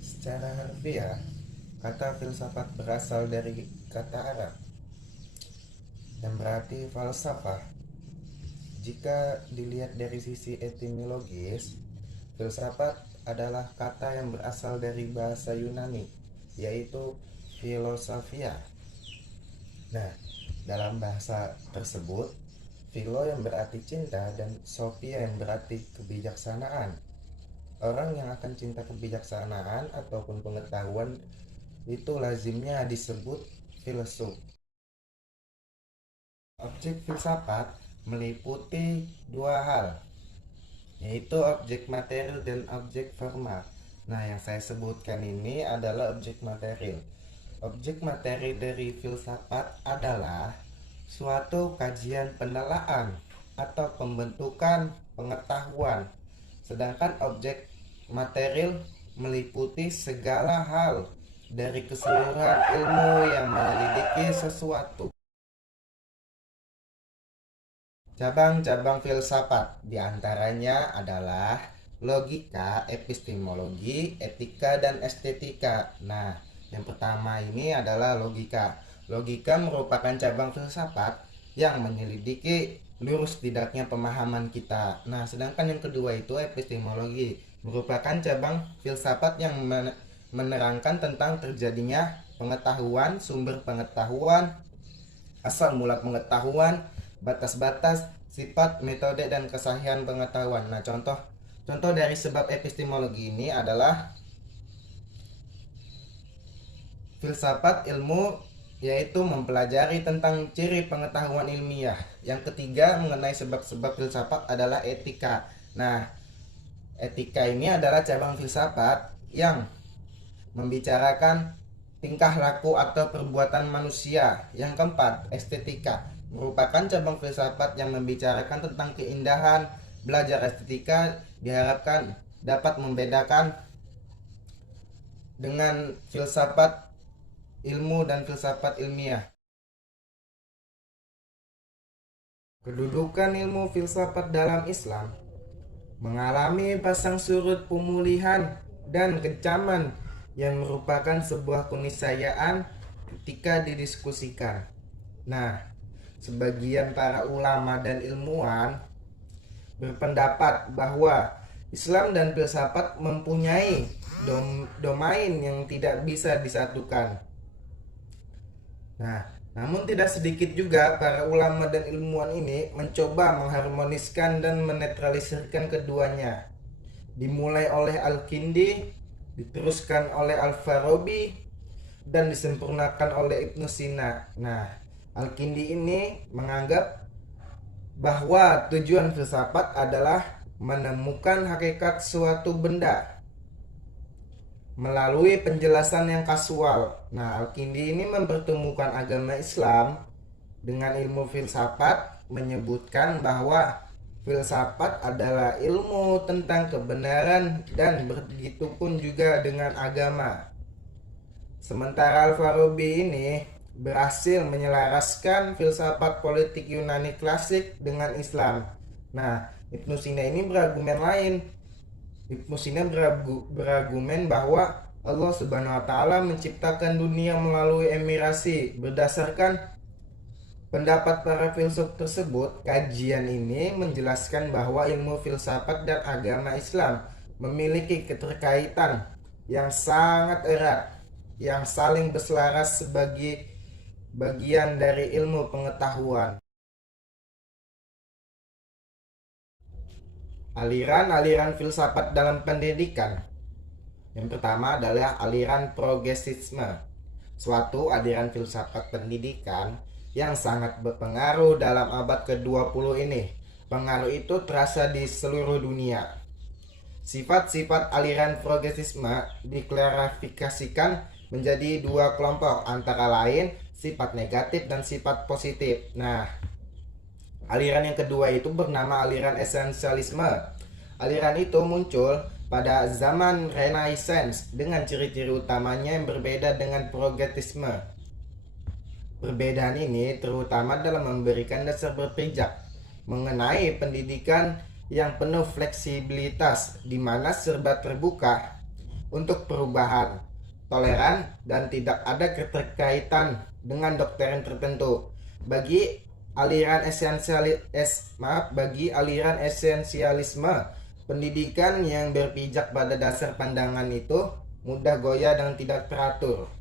Secara harfiah, kata filsafat berasal dari kata Arab yang berarti falsafah. Jika dilihat dari sisi etimologis, filsafat adalah kata yang berasal dari bahasa Yunani, yaitu filosofia. Nah, dalam bahasa tersebut, philo yang berarti cinta dan sophia yang berarti kebijaksanaan. Orang yang akan cinta kebijaksanaan ataupun pengetahuan itu lazimnya disebut filsuf. Objek filsafat meliputi dua hal, yaitu objek material dan objek formal. Nah, yang saya sebutkan ini adalah objek material. Objek materi dari filsafat adalah suatu kajian penelaah atau pembentukan pengetahuan. Sedangkan objek material meliputi segala hal dari keseluruhan ilmu yang menyelidiki sesuatu. Cabang-cabang filsafat diantaranya adalah logika, epistemologi, etika, dan estetika. Nah, yang pertama ini adalah logika. Logika merupakan cabang filsafat yang menyelidiki lurus tidaknya pemahaman kita. Nah, sedangkan yang kedua itu epistemologi, merupakan cabang filsafat yang menerangkan tentang terjadinya pengetahuan, sumber pengetahuan, asal mula pengetahuan, batas-batas, sifat, metode, dan kesahihan pengetahuan. Nah, contoh dari sebab epistemologi ini adalah filsafat ilmu, yaitu mempelajari tentang ciri pengetahuan ilmiah. Yang ketiga mengenai sebab-sebab filsafat adalah etika. Nah, etika ini adalah cabang filsafat yang membicarakan tingkah laku atau perbuatan manusia. Yang keempat, estetika merupakan cabang filsafat yang membicarakan tentang keindahan. Belajar estetika diharapkan dapat membedakan dengan filsafat ilmu dan filsafat ilmiah. Kedudukan ilmu filsafat dalam Islam mengalami pasang surut pemulihan dan kecaman yang merupakan sebuah keniscayaan ketika didiskusikan. Nah, sebagian para ulama dan ilmuwan berpendapat bahwa Islam dan filsafat mempunyai domain yang tidak bisa disatukan. Nah, namun tidak sedikit juga para ulama dan ilmuwan ini mencoba mengharmoniskan dan menetralisirkan keduanya. Dimulai oleh Al-Kindi, diteruskan oleh Al-Farabi, dan disempurnakan oleh Ibnu Sina. Nah, Al-Kindi ini menganggap bahwa tujuan filsafat adalah menemukan hakikat suatu benda melalui penjelasan yang kasual. Nah, Al-Kindi ini mempertemukan agama Islam dengan ilmu filsafat, menyebutkan bahwa filsafat adalah ilmu tentang kebenaran dan begitupun juga dengan agama. Sementara Al-Farabi ini berhasil menyelaraskan filsafat politik Yunani klasik dengan Islam. Nah, Ibnu Sina ini berargumen lain. Ibnu Sina berargumen bahwa Allah Subhanahu wa taala menciptakan dunia melalui emirasi. Berdasarkan pendapat para filsuf tersebut, kajian ini menjelaskan bahwa ilmu filsafat dan agama Islam memiliki keterkaitan yang sangat erat, yang saling berselaras sebagai bagian dari ilmu pengetahuan. Aliran-aliran filsafat dalam pendidikan. Yang pertama adalah aliran progresisme, suatu aliran filsafat pendidikan yang sangat berpengaruh dalam abad ke-20 ini. Pengaruh itu terasa di seluruh dunia. Sifat-sifat aliran progresisme diklarifikasikan menjadi dua kelompok, antara lain sifat negatif dan sifat positif. Nah, aliran yang kedua itu bernama aliran esensialisme. Aliran itu muncul pada zaman Renaissance dengan ciri-ciri utamanya yang berbeda dengan progresisme. Perbedaan ini terutama dalam memberikan dasar berpijak mengenai pendidikan yang penuh fleksibilitas di mana serba terbuka untuk perubahan, toleran, dan tidak ada keterkaitan dengan doktrin tertentu. Bagi aliran esensialisme, pendidikan yang berpijak pada dasar pandangan itu mudah goyah dan tidak teratur.